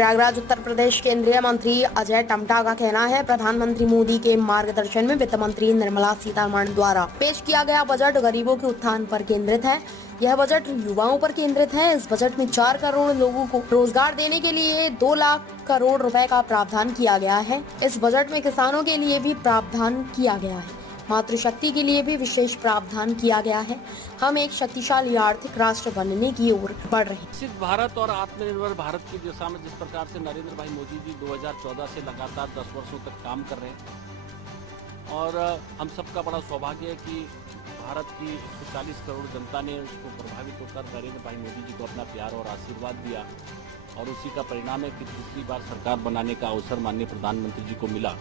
प्रयागराज उत्तर प्रदेश केंद्रीय मंत्री अजय टमटा का कहना है, प्रधानमंत्री मोदी के मार्गदर्शन में वित्त मंत्री निर्मला सीतारमण द्वारा पेश किया गया बजट गरीबों के उत्थान पर केंद्रित है। यह बजट युवाओं पर केंद्रित है। इस बजट में 4 करोड़ लोगों को रोजगार देने के लिए 2 लाख करोड़ रुपए का प्रावधान किया गया है। इस बजट में किसानों के लिए भी प्रावधान किया गया है। मातृशक्ति के लिए भी विशेष प्रावधान किया गया है। हम एक शक्तिशाली आर्थिक राष्ट्र बनने की ओर बढ़ रहे हैं। विकसित भारत और आत्मनिर्भर भारत की दिशा में जिस प्रकार से नरेंद्र भाई मोदी जी 2014 से लगातार 10 वर्षों तक काम कर रहे हैं और हम सबका बड़ा सौभाग्य है कि भारत की 140 करोड़ जनता ने उसको प्रभावित होकर नरेंद्र भाई मोदी जी को अपना प्यार और आशीर्वाद दिया और उसी का परिणाम है कि दूसरी बार सरकार बनाने का अवसर माननीय प्रधानमंत्री जी को मिला।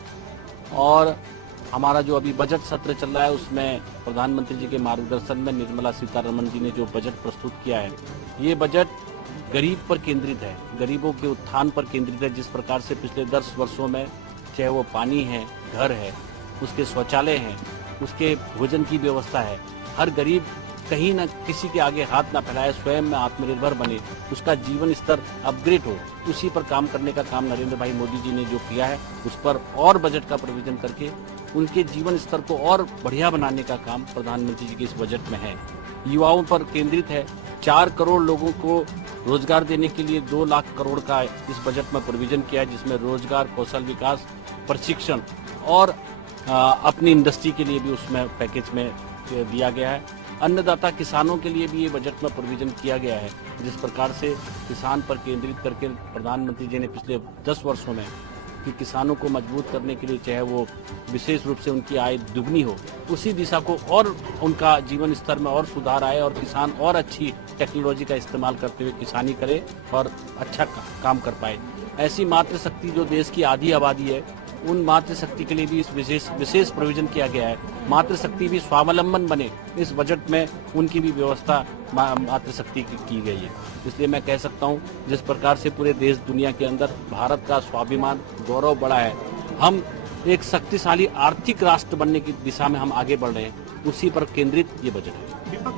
और हमारा जो अभी बजट सत्र चल रहा है उसमें प्रधानमंत्री जी के मार्गदर्शन में निर्मला सीतारमण जी ने जो बजट प्रस्तुत किया है, ये बजट गरीब पर केंद्रित है, गरीबों के उत्थान पर केंद्रित है। जिस प्रकार से पिछले 10 वर्षों में चाहे वो पानी है, घर है, उसके शौचालय हैं, उसके भोजन की व्यवस्था है, हर गरीब कहीं न किसी के आगे हाथ ना फैलाए, स्वयं में आत्मनिर्भर बने, उसका जीवन स्तर अपग्रेड हो, उसी पर काम करने का काम नरेंद्र भाई मोदी जी ने जो किया है उस पर और बजट का प्रोविजन करके उनके जीवन स्तर को और बढ़िया बनाने का काम प्रधानमंत्री जी के इस बजट में है। युवाओं पर केंद्रित है। 4 करोड़ लोगों को रोजगार देने के लिए 2 लाख करोड़ का इस बजट में प्रोविजन किया है, जिसमें रोजगार, कौशल विकास, प्रशिक्षण और अपनी इंडस्ट्री के लिए भी उसमें पैकेज में दिया गया है। अन्नदाता किसानों के लिए भी ये बजट में प्रोविजन किया गया है। जिस प्रकार से किसान पर केंद्रित करके प्रधानमंत्री जी ने पिछले 10 वर्षों में कि किसानों को मजबूत करने के लिए चाहे वो विशेष रूप से उनकी आय दुगनी हो, उसी दिशा को और उनका जीवन स्तर में और सुधार आए और किसान और अच्छी टेक्नोलॉजी का इस्तेमाल करते हुए किसानी करे और अच्छा काम कर पाए। ऐसी मातृशक्ति जो देश की आधी आबादी है, उन मातृशक्ति के लिए भी इस विशेष प्रोविजन किया गया है। मातृशक्ति भी स्वावलंबन बने, इस बजट में उनकी भी व्यवस्था मातृशक्ति की गई है। इसलिए मैं कह सकता हूं, जिस प्रकार से पूरे देश दुनिया के अंदर भारत का स्वाभिमान, गौरव बढ़ा है, हम एक शक्तिशाली आर्थिक राष्ट्र बनने की दिशा में हम आगे बढ़ रहे हैं, उसी पर केंद्रित ये बजट है।